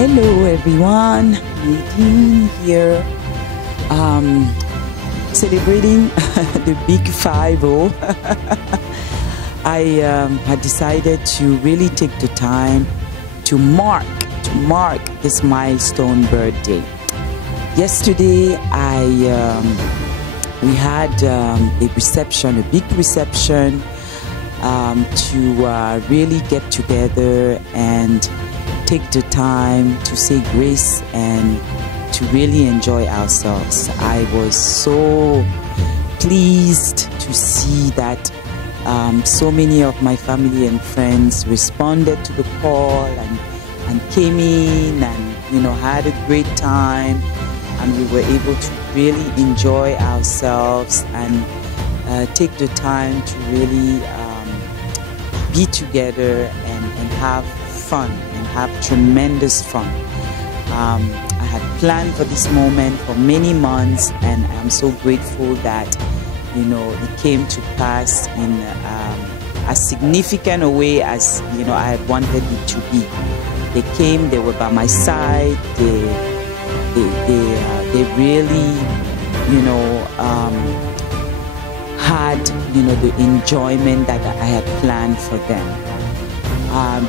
Hello everyone, Nadine here, celebrating the big 5-0. I had decided to really take the time to mark this milestone birthday. Yesterday we had a reception, a big reception, to really get together and take the time to say grace and to really enjoy ourselves. I was so pleased to see that so many of my family and friends responded to the call and came in and had a great time, and we were able to really enjoy ourselves and take the time to really be together and have fun. Have tremendous fun. I had planned for this moment for many months, and I'm so grateful that it came to pass in as significant a way as I had wanted it to be. They came, they were by my side, they really had the enjoyment that I had planned for them.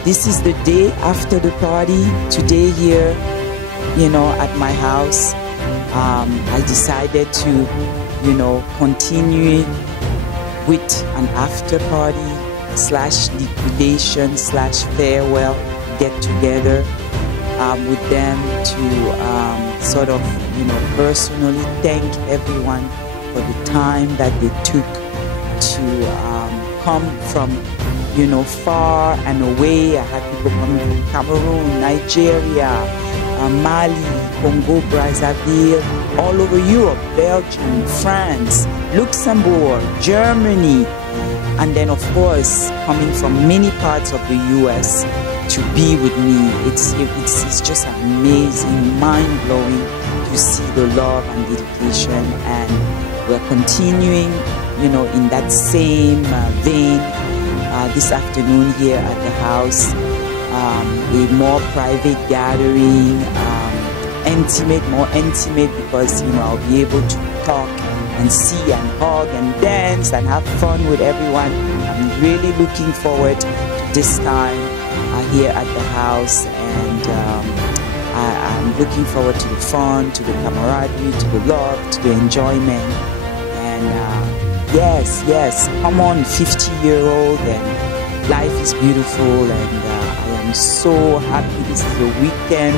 This is the day after the party. Today here, at my house, I decided to, continue with an after party / liquidation / farewell get together with them to sort of, personally thank everyone for the time that they took to come from far and away. I had people coming from Cameroon, Nigeria, Mali, Congo, Brazzaville, all over Europe, Belgium, France, Luxembourg, Germany, and then of course coming from many parts of the US to be with me. It's just amazing, mind-blowing to see the love and dedication, and we're continuing in that same vein this afternoon here at the house, a more private gathering, more intimate, because I'll be able to talk and see and hug and dance and have fun with everyone. I'm really looking forward to this time here at the house, and I'm looking forward to the fun, to the camaraderie, to the love, to the enjoyment. And yes, come on, 50-year-old, and life is beautiful, and I am so happy. This is a weekend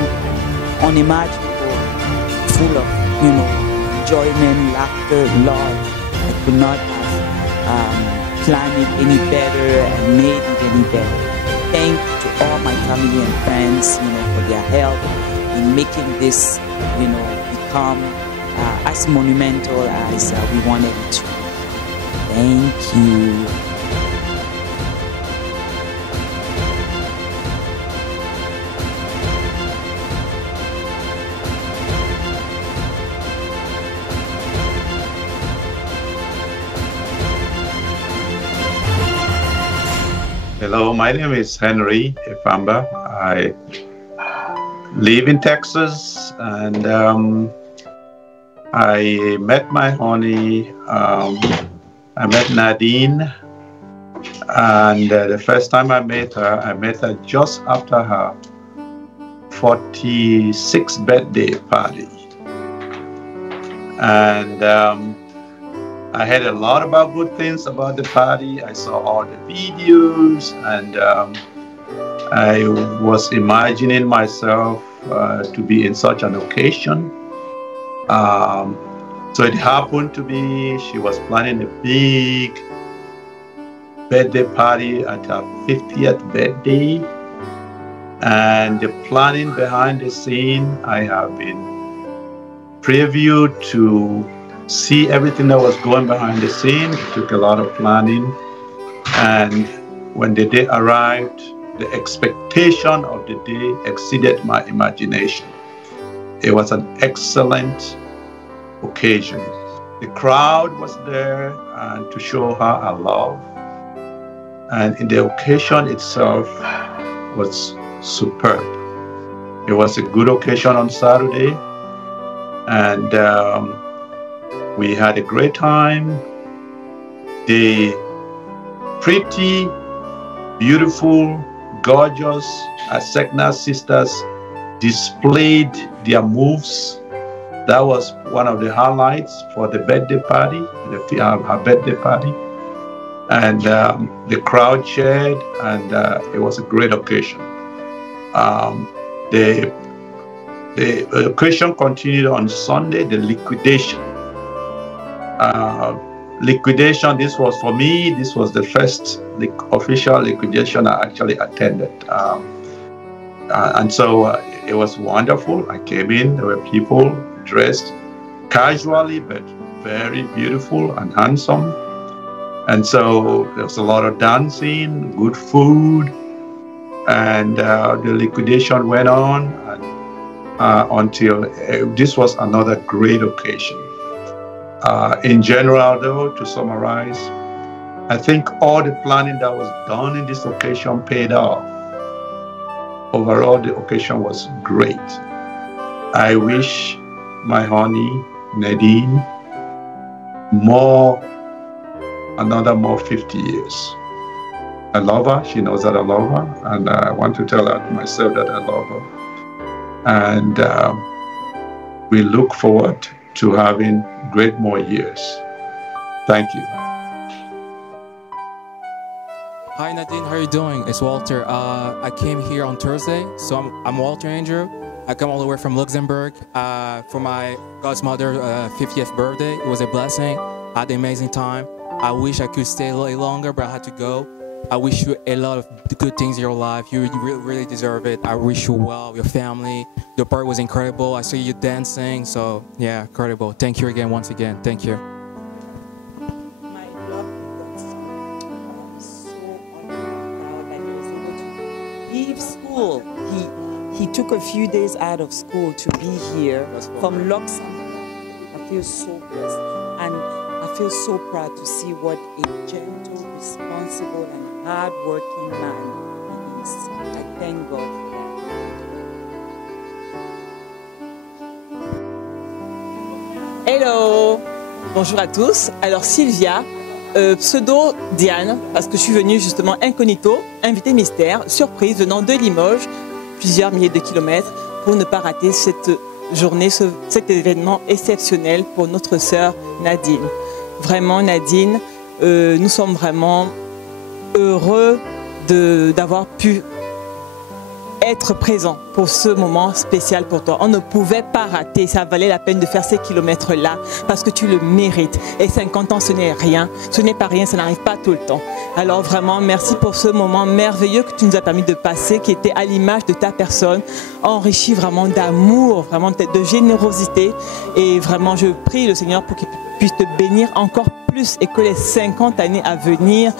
unimaginable, full of enjoyment, laughter, love. I could not have planned it any better and made it any better. Thank you to all my family and friends, for their help in making this, become as monumental as we wanted it to. Thank you. Hello, my name is Henry Ifamba. I live in Texas, and I met my honey. I met Nadine, and the first time I met her just after her 46th birthday party. And I heard a lot about good things about the party. I saw all the videos, and I was imagining myself to be in such an occasion. So it happened to be she was planning a big birthday party at her 50th birthday. And the planning behind the scene, I have been previewed to see everything that was going behind the scene. It took a lot of planning. And when the day arrived, the expectation of the day exceeded my imagination. It was an excellent occasion. The crowd was there and to show her our love. And in the occasion itself was superb. It was a good occasion on Saturday, and we had a great time. The pretty, beautiful, gorgeous Asekna sisters displayed their moves. That was one of the highlights for the birthday party, her birthday party. And the crowd cheered, and it was a great occasion. The occasion continued on Sunday, the liquidation. Liquidation, this was for me, this was the first official liquidation I actually attended. And so it was wonderful. I came in, there were people dressed casually, but very beautiful and handsome. And so there was a lot of dancing, good food, and the liquidation went on until this was another great occasion. In general, though, to summarize, I think all the planning that was done in this occasion paid off. Overall, the occasion was great. I wish my honey, Nadine, another 50 years. I love her. She knows that I love her. And I want to tell her myself that I love her. And we look forward to having great more years. Thank you. Hi Nadine, how are you doing? It's Walter. I came here on Thursday, so I'm Walter Andrew. I come all the way from Luxembourg for my godmother's 50th birthday. It was a blessing. I had an amazing time. I wish I could stay a little longer, but I had to go. I wish you a lot of good things in your life. You really deserve it. I wish you well, your family. The party was incredible. I saw you dancing, so yeah, incredible. Thank you again, once again. Thank you. My love, I'm so honored that he was able to leave school. He took a few days out of school to be here from Luxembourg. I feel so blessed, and I feel so proud to see what a gentle, responsible, and hard-working man he is. I thank God for that. Hello, bonjour à tous. Alors Sylvia, pseudo Diane, parce que je suis venue justement incognito, invité mystère, surprise, venant de Limoges, plusieurs milliers de kilomètres, pour ne pas rater cette journée, cet événement exceptionnel pour notre sœur Nadine. Vraiment Nadine, nous sommes vraiment heureux d'avoir pu être présent pour ce moment spécial pour toi. On ne pouvait pas rater, ça valait la peine de faire ces kilomètres-là parce que tu le mérites. Et 50 ans, ce n'est rien, ce n'est pas rien, ça n'arrive pas tout le temps. Alors vraiment, merci pour ce moment merveilleux que tu nous as permis de passer, qui était à l'image de ta personne, enrichi vraiment d'amour, vraiment de générosité. Et vraiment, je prie le Seigneur pour qu'il puisse te bénir encore plus et que les 50 années à venir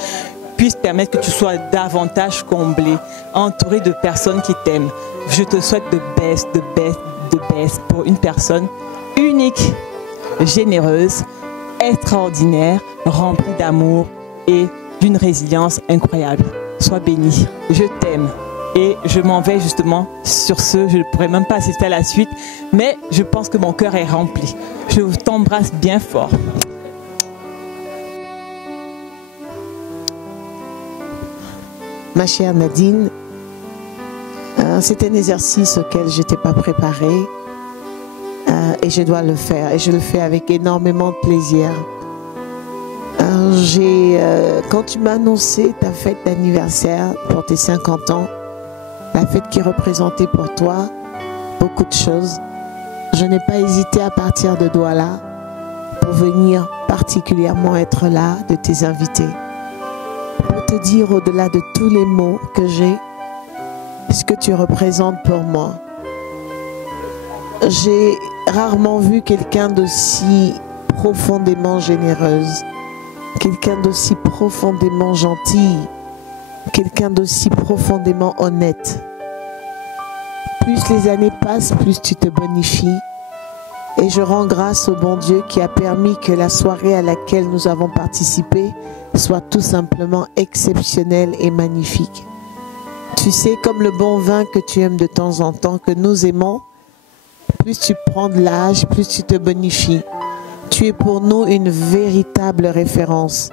puisse permettre que tu sois davantage comblé, entouré de personnes qui t'aiment. Je te souhaite de best pour une personne unique, généreuse, extraordinaire, remplie d'amour et d'une résilience incroyable. Sois béni. Je t'aime. Et je m'en vais justement sur ce, je ne pourrai même pas assister à la suite, mais je pense que mon cœur est rempli. Je t'embrasse bien fort. Ma chère Nadine, c'est un exercice auquel je n'étais pas préparée et je dois le faire. Et je le fais avec énormément de plaisir. Quand tu m'as annoncé ta fête d'anniversaire pour tes 50 ans, la fête qui représentait pour toi beaucoup de choses, je n'ai pas hésité à partir de Douala pour venir particulièrement être là de tes invités. Pour te dire au-delà de tous les mots que j'ai, ce que tu représentes pour moi. J'ai rarement vu quelqu'un d'aussi profondément généreuse, quelqu'un d'aussi profondément gentil, quelqu'un d'aussi profondément honnête. Plus les années passent, plus tu te bonifies. Et je rends grâce au bon Dieu qui a permis que la soirée à laquelle nous avons participé soit tout simplement exceptionnelle et magnifique. Tu sais, comme le bon vin que tu aimes de temps en temps, que nous aimons, plus tu prends de l'âge, plus tu te bonifies. Tu es pour nous une véritable référence.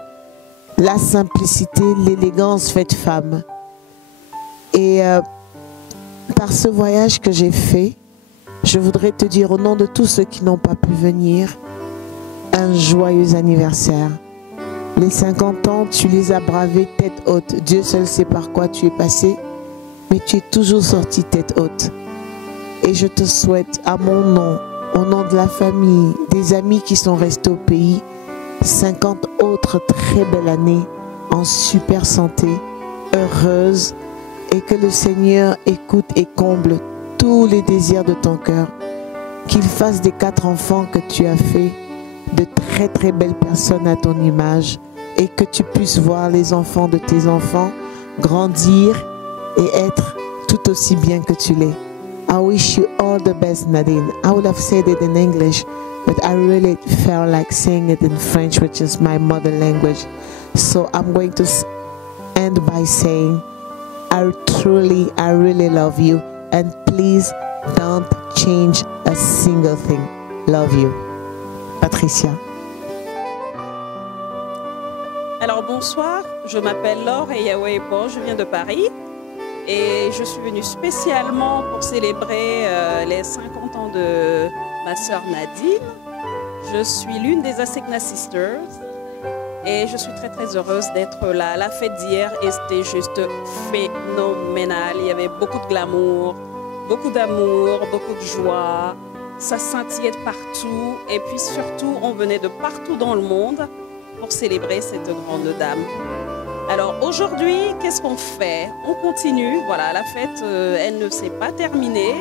La simplicité, l'élégance faite femme. Et par ce voyage que j'ai fait, je voudrais te dire au nom de tous ceux qui n'ont pas pu venir, un joyeux anniversaire. Les 50 ans, tu les as bravés tête haute. Dieu seul sait par quoi tu es passé, mais tu es toujours sorti tête haute. Et je te souhaite à mon nom, au nom de la famille, des amis qui sont restés au pays, 50 autres très belles années en super santé, heureuse, et que le Seigneur écoute et comble tous les désirs de ton cœur. Qu'il fasse des 4 enfants que tu as fait de très très belles personnes à ton image et que tu puisses voir les enfants de tes enfants grandir et être tout aussi bien que tu l'es. I wish you all the best, Nadine. I would have said it in English, but I really felt like saying it in French, which is my mother language. So I'm going to end by saying, I really love you, and please don't change a single thing. Love you. Patricia. Alors bonsoir, je m'appelle Laure Eyawe-Epo, je viens de Paris et je suis venue spécialement pour célébrer les 50 ans de ma sœur Nadine. Je suis l'une des Asekna Sisters et je suis très très heureuse d'être là. La fête d'hier était juste phénoménale, il y avait beaucoup de glamour, beaucoup d'amour, beaucoup de joie. Ça scintillait de partout et puis surtout on venait de partout dans le monde pour célébrer cette grande dame. Alors aujourd'hui, qu'est-ce qu'on fait? On continue, voilà, la fête elle ne s'est pas terminée.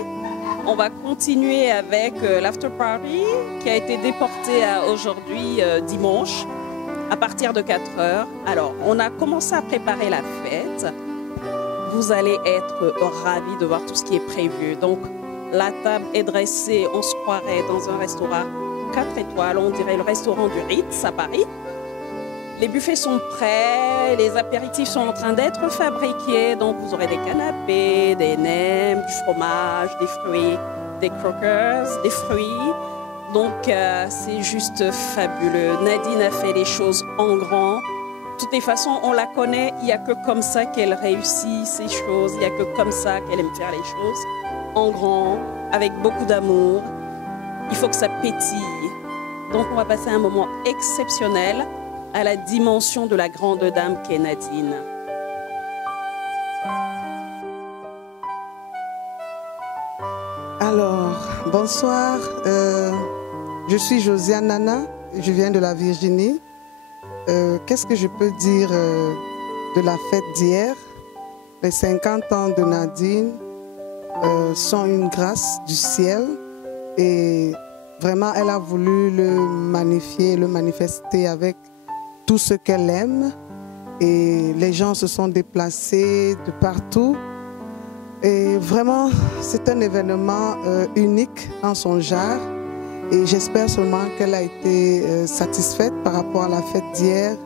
On va continuer avec l'after party qui a été déporté à aujourd'hui dimanche à partir de 4 heures. Alors on a commencé à préparer la fête. Vous allez être ravis de voir tout ce qui est prévu. Donc la table est dressée, on se croirait dans un restaurant 4 étoiles, on dirait le restaurant du Ritz à Paris. Les buffets sont prêts, les apéritifs sont en train d'être fabriqués, donc vous aurez des canapés, des nems, du fromage, des fruits, des crackers, des fruits. Donc c'est juste fabuleux. Nadine a fait les choses en grand. De toutes les façons, on la connaît, il n'y a que comme ça qu'elle réussit ses choses, il n'y a que comme ça qu'elle aime faire les choses. En grand, avec beaucoup d'amour. Il faut que ça pétille. Donc on va passer un moment exceptionnel à la dimension de la grande dame qu'est Nadine. Alors, bonsoir. Je suis Josiane Nana, je viens de la Virginie. Qu'est-ce que je peux dire de la fête d'hier? Les 50 ans de Nadine sont une grâce du ciel et vraiment elle a voulu le magnifier, le manifester avec tout ce qu'elle aime et les gens se sont déplacés de partout et vraiment c'est un événement unique en son genre et j'espère seulement qu'elle a été satisfaite par rapport à la fête d'hier.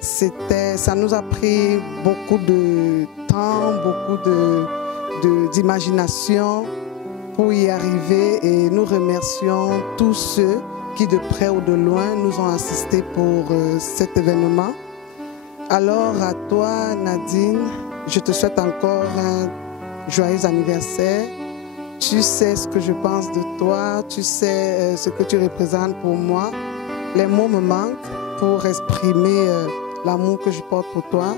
Ça nous a pris beaucoup de temps, beaucoup d'imagination pour y arriver et nous remercions tous ceux qui de près ou de loin nous ont assistés pour cet événement. Alors à toi Nadine, je te souhaite encore un joyeux anniversaire. Tu sais ce que je pense de toi, tu sais ce que tu représentes pour moi. Les mots me manquent pour exprimer l'amour que je porte pour toi.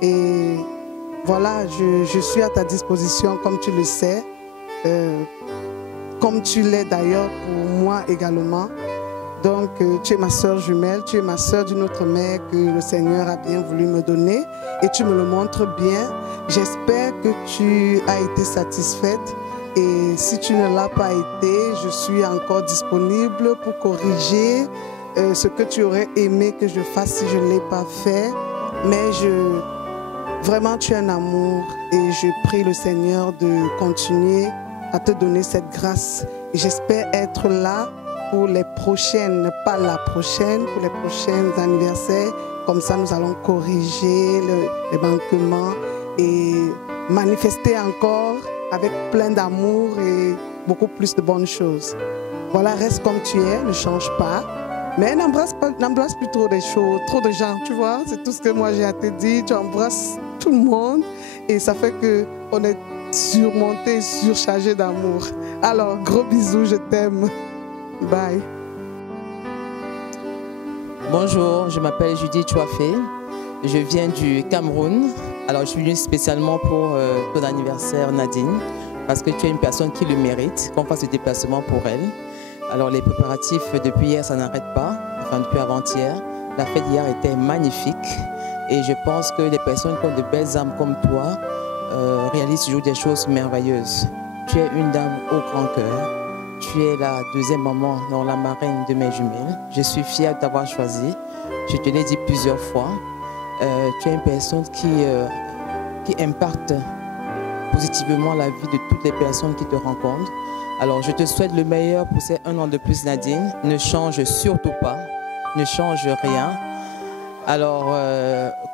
Et voilà, je suis à ta disposition comme tu le sais. Comme tu l'es d'ailleurs pour moi également. Donc tu es ma sœur jumelle, tu es ma sœur d'une autre mère que le Seigneur a bien voulu me donner et tu me le montres bien. J'espère que tu as été satisfaite et si tu ne l'as pas été, je suis encore disponible pour corriger ce que tu aurais aimé que je fasse si je ne l'ai pas fait. Mais vraiment tu es un amour et je prie le Seigneur de continuer à te donner cette grâce. Et j'espère être là pour les prochaines, pas la prochaine, pour les prochains anniversaires. Comme ça, nous allons corriger les manquements et manifester encore avec plein d'amour et beaucoup plus de bonnes choses. Voilà, reste comme tu es, ne change pas. Mais n'embrasse plus trop des choses, trop de gens, tu vois. C'est tout ce que moi j'ai à te dire. Tu embrasses tout le monde et ça fait qu'on est surmonté, surchargé d'amour. Alors, gros bisous, je t'aime. Bye. Bonjour, je m'appelle Judith Chouafé. Je viens du Cameroun. Alors, je suis venue spécialement pour ton anniversaire, Nadine, parce que tu es une personne qui le mérite, qu'on fasse le déplacement pour elle. Alors, les préparatifs depuis hier, ça n'arrête pas, enfin depuis avant-hier. La fête d'hier était magnifique et je pense que les personnes qui ont de belles âmes comme toi réalisent toujours des choses merveilleuses. Tu es une dame au grand cœur. Tu es la deuxième maman, non, la marraine de mes jumelles. Je suis fière de t'avoir choisie. Je te l'ai dit plusieurs fois. Tu es une personne qui impacte positivement la vie de toutes les personnes qui te rencontrent. Alors, je te souhaite le meilleur pour ces 1 an de plus, Nadine. Ne change surtout pas. Ne change rien. Alors,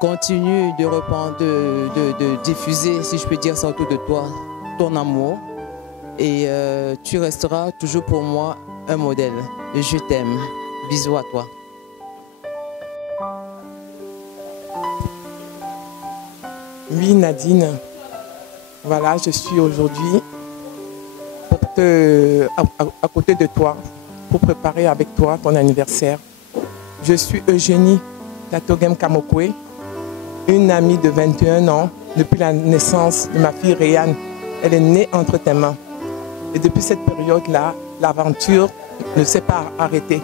continue de diffuser, si je peux dire ça autour de toi, ton amour. Et tu resteras toujours pour moi un modèle. Je t'aime. Bisous à toi. Oui, Nadine. Voilà, je suis aujourd'hui à côté de toi pour préparer avec toi ton anniversaire. Je suis Eugénie Latogem Kamokwe, une amie de 21 ans depuis la naissance de ma fille Réane. Elle est née entre tes mains. Et depuis cette période-là, l'aventure ne s'est pas arrêtée.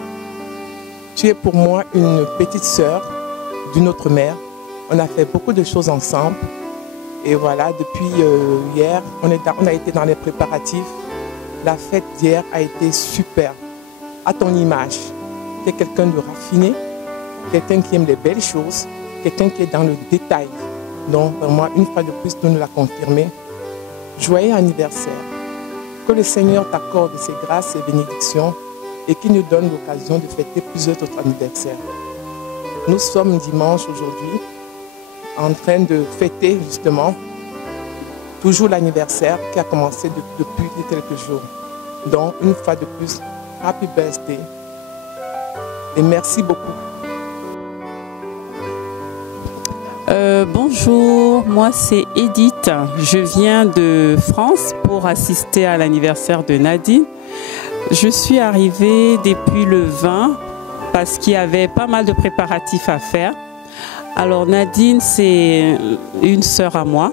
Tu es pour moi une petite sœur d'une autre mère. On a fait beaucoup de choses ensemble. Et voilà, depuis hier, on a été dans les préparatifs. La fête d'hier a été super. À ton image, tu es quelqu'un de raffiné, quelqu'un qui aime les belles choses, quelqu'un qui est dans le détail. Donc, vraiment, une fois de plus, tu nous l'as confirmé. Joyeux anniversaire. Que le Seigneur t'accorde ses grâces et bénédictions et qu'il nous donne l'occasion de fêter plusieurs autres anniversaires. Nous sommes dimanche aujourd'hui, en train de fêter justement toujours l'anniversaire qui a commencé depuis quelques jours. Donc, une fois de plus, happy birthday et merci beaucoup. Bonjour, moi c'est Edith. Je viens de France pour assister à l'anniversaire de Nadine. Je suis arrivée depuis le 20 parce qu'il y avait pas mal de préparatifs à faire. Alors Nadine, c'est une sœur à moi.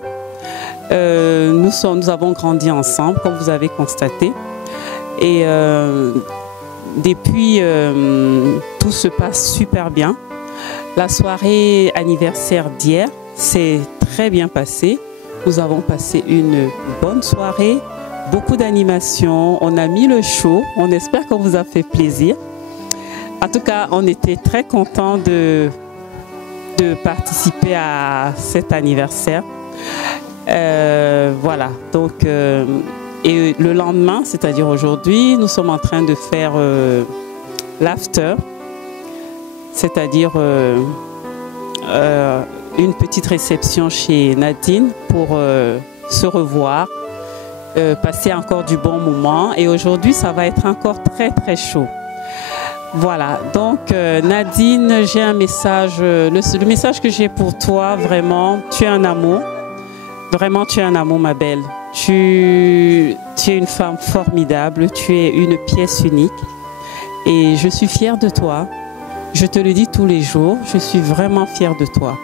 Nous avons grandi ensemble, comme vous avez constaté. Et depuis, tout se passe super bien. La soirée anniversaire d'hier s'est très bien passée. Nous avons passé une bonne soirée, beaucoup d'animations. On a mis le show. On espère qu'on vous a fait plaisir. En tout cas, on était très contents de participer à cet anniversaire. Voilà. Donc, et le lendemain, c'est-à-dire aujourd'hui, nous sommes en train de faire l'after. C'est-à-dire une petite réception chez Nadine pour se revoir, passer encore du bon moment. Et aujourd'hui, ça va être encore très, très chaud. Voilà, donc Nadine, j'ai un message. Le message que j'ai pour toi, vraiment, tu es un amour. Vraiment, tu es un amour, ma belle. Tu es une femme formidable, tu es une pièce unique. Et je suis fière de toi. Je te le dis tous les jours, je suis vraiment fière de toi.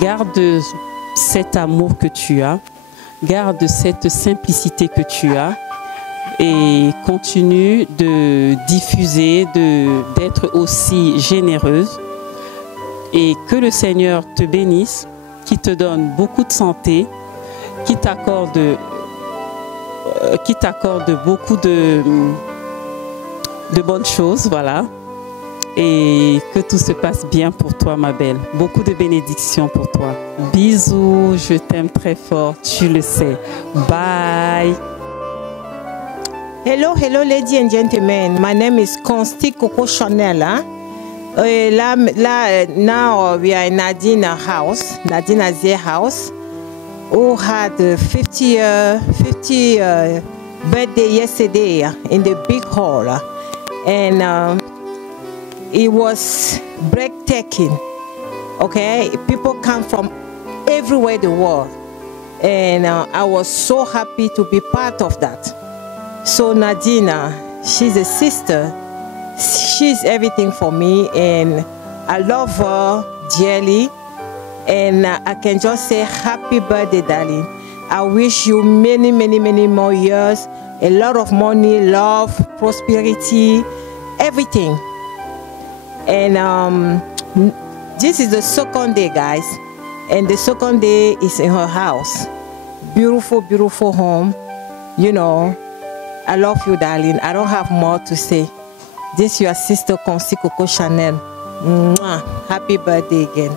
Garde cet amour que tu as, garde cette simplicité que tu as et continue de diffuser, d'être aussi généreuse. Et que le Seigneur te bénisse, qui te donne beaucoup de santé, qui t'accorde beaucoup de bonnes choses, voilà. Et que tout se passe bien pour toi, ma belle. Beaucoup de bénédictions pour toi. Bisous, je t'aime très fort, tu le sais. Bye. Hello, ladies and gentlemen. My name is Consti Coco Chanel. Now we are in Nadina's house, Nadina's house. who had a 50 birthday yesterday in the big hall. And it was breathtaking. Okay, people come from everywhere in the world. And I was so happy to be part of that. So Nadine, she's a sister. She's everything for me, and I love her dearly. And I can just say happy birthday, darling. I wish you many, many, many more years, a lot of money, love, prosperity, everything. And this is the second day, guys. And the second day is in her house. Beautiful, beautiful home. You know, I love you, darling. I don't have more to say. This is your sister, Consti Coco Chanel. Mwah. Happy birthday again.